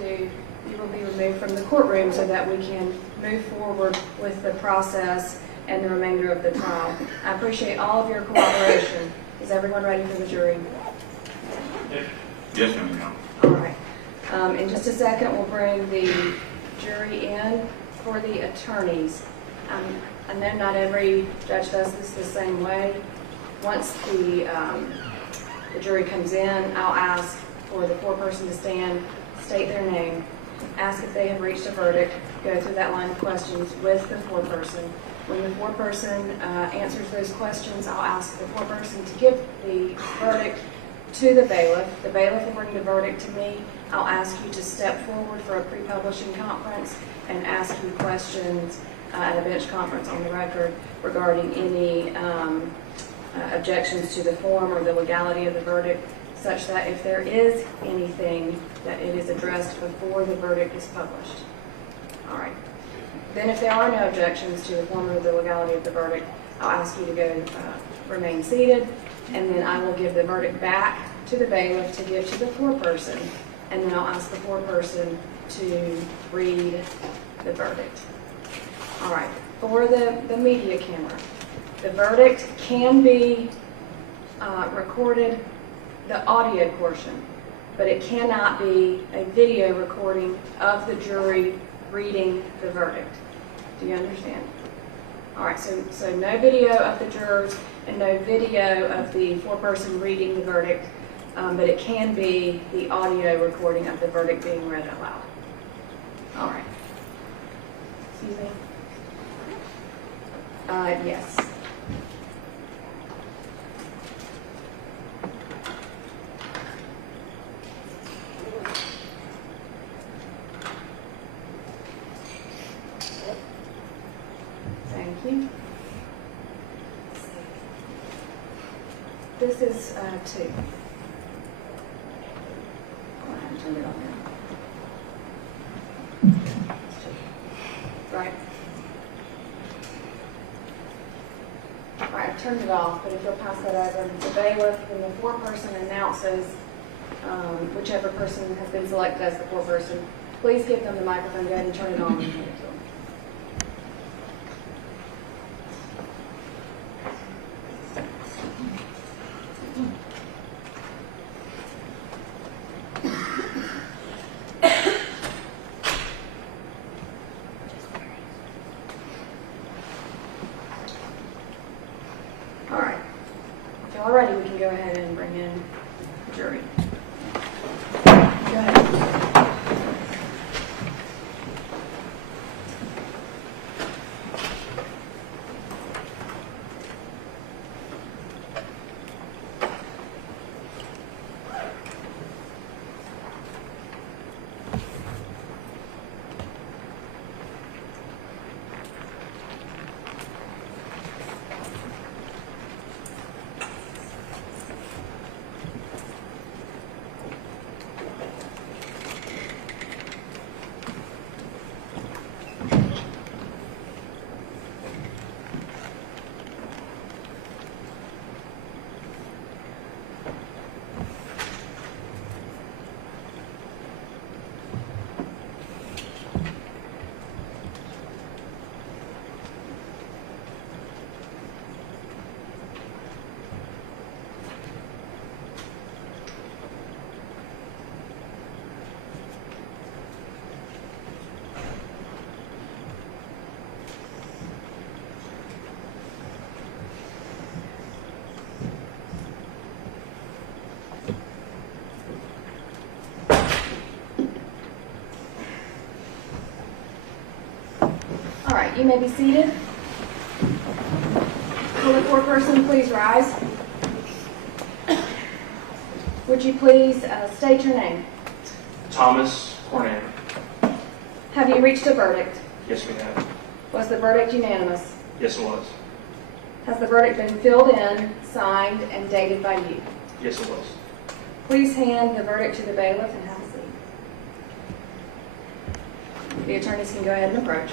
do, you will be removed from the courtroom so that we can move forward with the process and the remainder of the trial. I appreciate all of your cooperation. Is everyone ready for the jury? Yes, ma'am. All right. In just a second, we'll bring the jury in for the attorneys. I know not every judge does this the same way. Once the jury comes in, I'll ask for the foreperson to stand, state their name, ask if they have reached a verdict, go through that line of questions with the foreperson. When the foreperson answers those questions, I'll ask the foreperson to give the verdict to the bailiff. The bailiff will bring the verdict to me. I'll ask you to step forward for a pre-publishing conference and ask you questions at a bench conference on the record regarding any objections to the form or the legality of the verdict, such that if there is anything, that it is addressed before the verdict is published. All right. Then if there are no objections to the form or the legality of the verdict, I'll ask you to go remain seated, and then I will give the verdict back to the bailiff to give to the foreperson, and then I'll ask the foreperson to read the verdict. All right. For the media camera, the verdict can be recorded, the audio portion, but it cannot be a video recording of the jury reading the verdict. Do you understand? All right, so no video of the jurors and no video of the foreperson reading the verdict, but it can be the audio recording of the verdict being read out loud. All right. Excuse me? Yes. Thank you. This is 2. I turned it on now. Right. All right, I've turned it off, but if you'll pass that over to the bailiff, when the foreperson announces whichever person has been selected as the foreperson, please give them the microphone, go ahead and turn it on and hand it to them. All right. If y'all are ready, we can go ahead and bring in the jury. Go ahead. All right, you may be seated. Will the foreperson please rise? Would you please state your name? Thomas Cornett. Have you reached a verdict? Yes, we have. Was the verdict unanimous? Yes, it was. Has the verdict been filled in, signed, and dated by you? Yes, it was. Please hand the verdict to the bailiff and have a seat. The attorneys can go ahead and approach.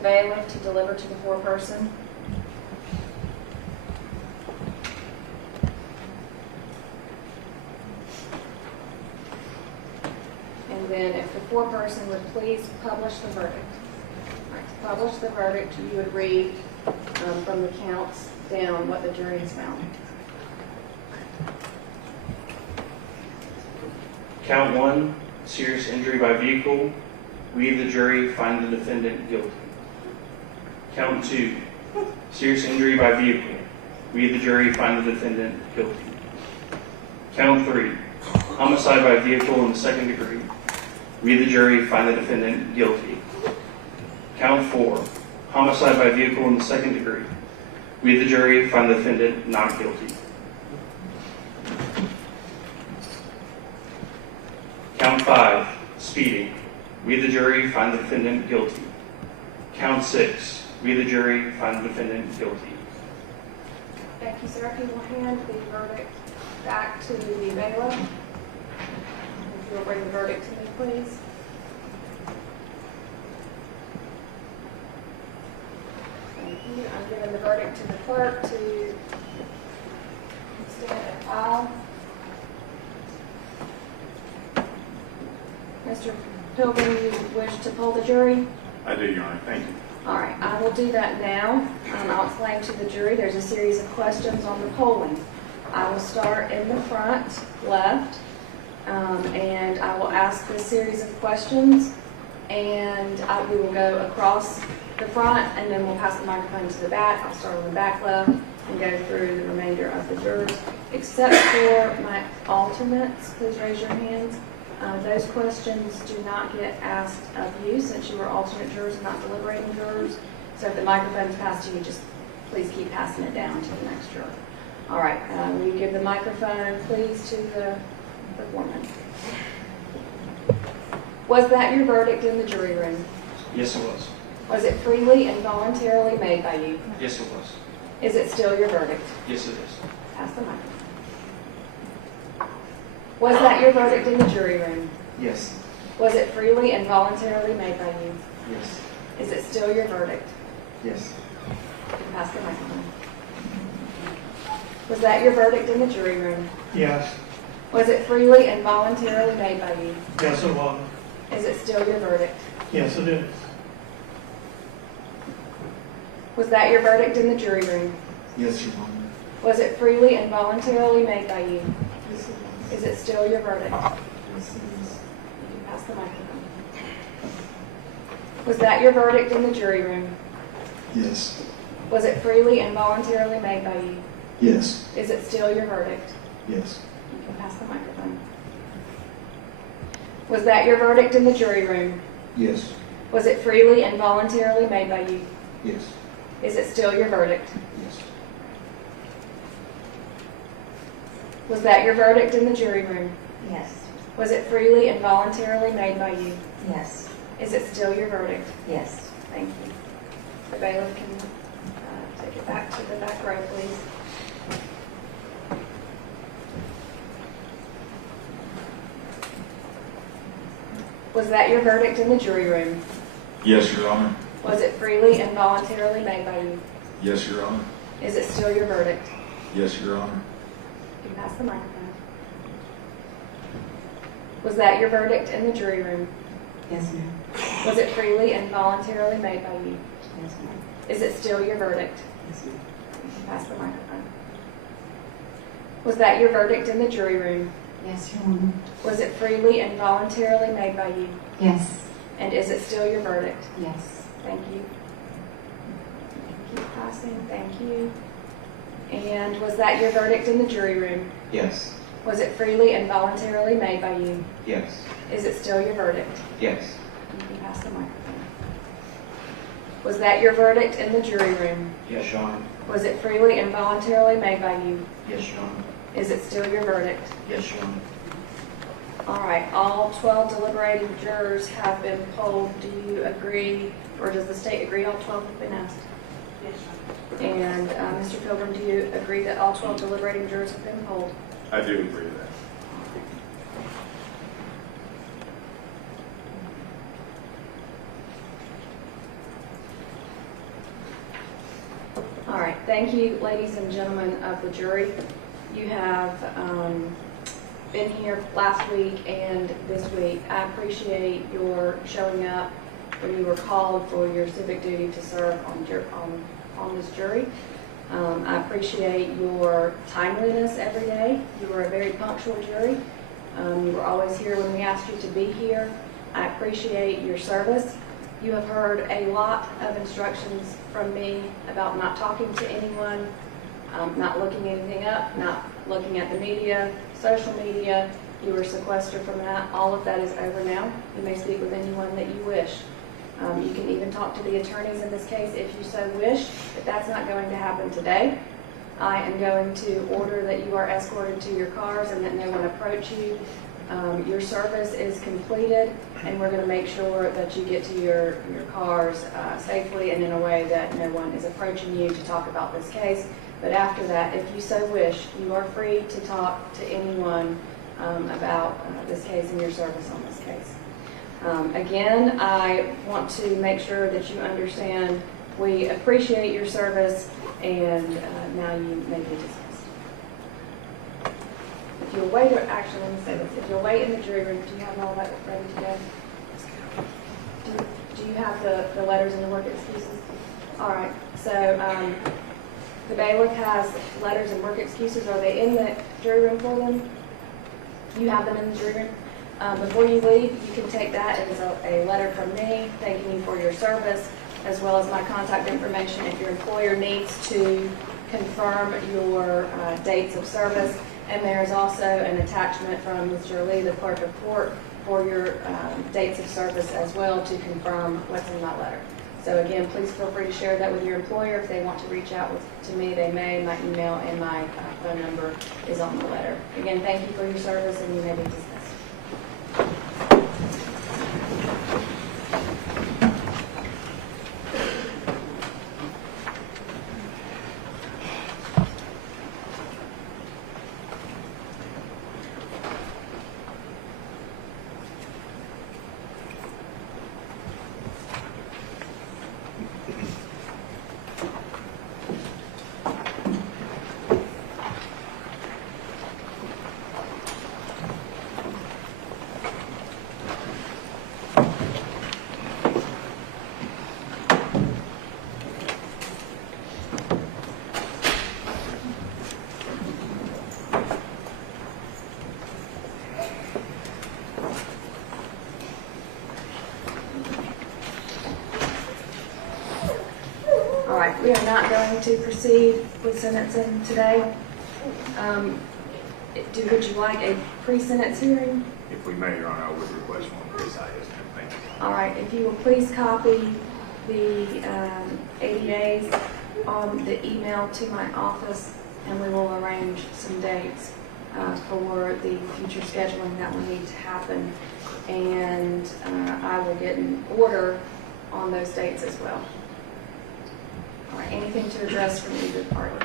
the bailiff to deliver to the foreperson. And then if the foreperson would please publish the verdict. All right, to publish the verdict, you would read from the counts down what the jury has found. Count 1, serious injury by vehicle. We, the jury, find the defendant guilty. Count 2, serious injury by vehicle. We, the jury, find the defendant guilty. Count 3, homicide by vehicle in the second degree. We, the jury, find the defendant guilty. Count 4, homicide by vehicle in the second degree. We, the jury, find the defendant not guilty. Count 5, speeding. We, the jury, find the defendant guilty. Count 6, we, the jury, find the defendant guilty. Thank you, sir. If you will hand the verdict back to the bailiff. If you will bring the verdict to me, please. Thank you. I'm giving the verdict to the clerk to stand and file. Mr. Pilgrim, you wish to poll the jury? I do, Your Honor. Thank you. All right, I will do that now. I'll explain to the jury there's a series of questions on the polling. I will start in the front left, and I will ask this series of questions, and we will go across the front, and then we'll pass the microphone to the back. I'll start on the back left and go through the remainder of the jurors, except for my alternates. Please raise your hands. Those questions do not get asked of you since you are alternate jurors and not deliberating jurors. So if the microphone is passed to you, just please keep passing it down to the next juror. All right, will you give the microphone, please, to the foreman. Was that your verdict in the jury room? Yes, it was. Was it freely and voluntarily made by you? Yes, it was. Is it still your verdict? Yes, it is. Pass the microphone. Was that your verdict in the jury room? Yes. Was it freely and voluntarily made by you? Yes. Is it still your verdict? Yes. Pass the microphone. Was that your verdict in the jury room? Yes. Was it freely and voluntarily made by you? Yes, it was. Is it still your verdict? Yes, it is. Was that your verdict in the jury room? Yes, Your Honor. Was it freely and voluntarily made by you? Yes, it was. Is it still your verdict? Yes, it is. You can pass the microphone. Was that your verdict in the jury room? Yes. Was it freely and voluntarily made by you? Yes. Is it still your verdict? Yes. You can pass the microphone. Was that your verdict in the jury room? Yes. Was it freely and voluntarily made by you? Yes. Is it still your verdict? Yes. Was that your verdict in the jury room? Yes. Was it freely and voluntarily made by you? Yes. Is it still your verdict? Yes. Thank you. The bailiff can take it back to the back row, please. Was that your verdict in the jury room? Yes, Your Honor. Was it freely and voluntarily made by you? Yes, Your Honor. Is it still your verdict? Yes, Your Honor. You can pass the microphone. Was that your verdict in the jury room? Yes, ma'am. Was it freely and voluntarily made by you? Yes, ma'am. Is it still your verdict? Yes, ma'am. You can pass the microphone. Was that your verdict in the jury room? Yes, Your Honor. Was it freely and voluntarily made by you? Yes. And is it still your verdict? Yes. Thank you. Keep passing. Thank you. And was that your verdict in the jury room? Yes. Was it freely and voluntarily made by you? Yes. Is it still your verdict? Yes. You can pass the microphone. Was that your verdict in the jury room? Yes, Your Honor. Was it freely and voluntarily made by you? Yes, Your Honor. Is it still your verdict? Yes, Your Honor. All right, all 12 deliberating jurors have been polled. Do you agree, or does the state agree all 12 have been asked? Yes. And Mr. Pilgrim, do you agree that all 12 deliberating jurors have been polled? I do agree with that. thank you, ladies and gentlemen of the jury. You have been here last week and this week. I appreciate your showing up when you were called for your civic duty to serve on this jury. I appreciate your timeliness every day. You were a very punctual jury. You were always here when we asked you to be here. I appreciate your service. You have heard a lot of instructions from me about not talking to anyone, not looking anything up, not looking at the media, social media. You were sequestered from that. All of that is over now. You may speak with anyone that you wish. You can even talk to the attorneys in this case if you so wish, but that's not going to happen today. I am going to order that you are escorted to your cars and that no one approach you. Your service is completed, and we're going to make sure that you get to your cars safely and in a way that no one is approaching you to talk about this case. But after that, if you so wish, you are free to talk to anyone about this case and your service on this case. Again, I want to make sure that you understand we appreciate your service, and now you may be dismissed. If you'll wait, or actually let me say this, if you'll wait in the jury room, do you have all that ready to go? Do you have the letters and the work excuses? All right, so the bailiff has letters and work excuses. Are they in the jury room for them? You have them in the jury room? Before you leave, you can take that as a letter from me thanking you for your service, as well as my contact information if your employer needs to confirm your dates of service. And there's also an attachment from Mr. Lee, the clerk of court, for your dates of service as well to confirm what's in that letter. So again, please feel free to share that with your employer. If they want to reach out to me, they may. My email and my phone number is on the letter. Again, thank you for your service, and you may be dismissed. We are not going to proceed with sentencing today. Would you like a pre-sentence hearing? If we may, Your Honor, I would request one, please. Thank you. All right, if you will please copy the ADAs on the email to my office, and we will arrange some dates for the future scheduling that will need to happen. And I will get an order on those dates as well. All right, anything to address from either party?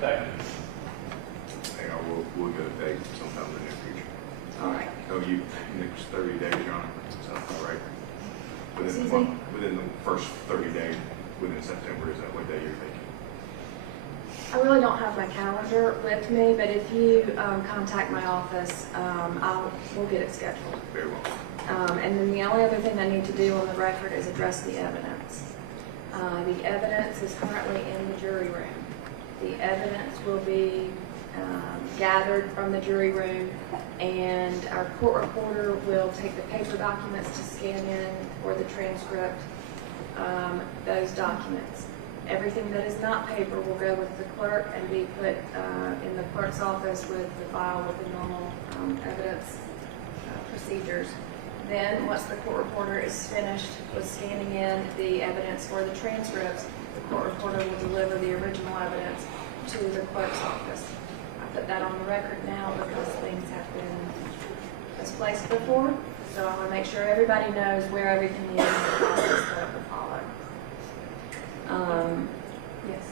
Hang on, we'll get a date sometime in the near future. All right. Oh, next 30 days, Your Honor. Sounds about right. Excuse me? Within the first 30 days, within September, is that what day you're thinking? I really don't have my calendar with me, but if you contact my office, we'll get it scheduled. Very well. And then the only other thing I need to do on the record is address the evidence. The evidence is currently in the jury room. The evidence will be gathered from the jury room, and our court reporter will take the paper documents to scan in for the transcript, those documents. Everything that is not paper will go with the clerk and be put in the clerk's office with the file with the normal evidence procedures. Then, once the court reporter is finished with scanning in the evidence for the transcripts, the court reporter will deliver the original evidence to the clerk's office. I put that on the record now because things have been misplaced before, so I want to make sure everybody knows where everything is and the process that will follow. Yes.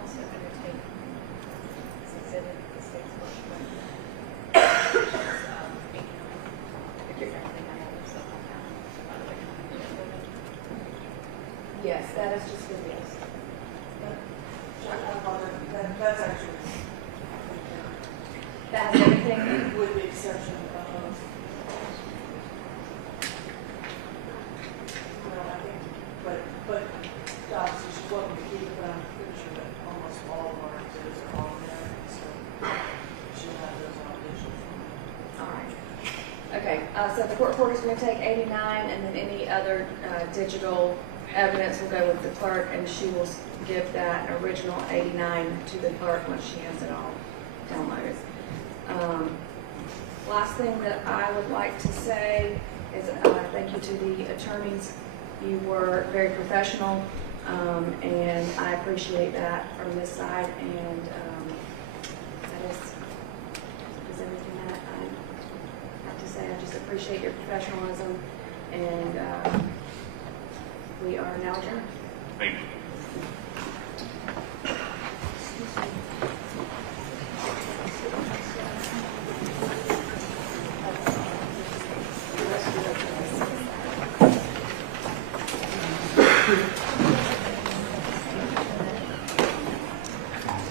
Also undertake exhibit the state's Yes, that is just for this. sections. That has everything. With the exception of, well, I think, but obviously she's welcome to keep it, but I'm pretty sure that almost all of our exhibits are on there, so she'll have those on addition. All right. Okay, so the court reporter's going to take 89, and then any other digital evidence will go with the clerk, and she will give that original 89 to the clerk once she has it all downloaded. Last thing that I would like to say is thank you to the attorneys. You were very professional, and I appreciate that from this side, and that is everything that I have to say. I just appreciate your professionalism, and we are now adjourned. Thank you.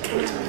Thank you.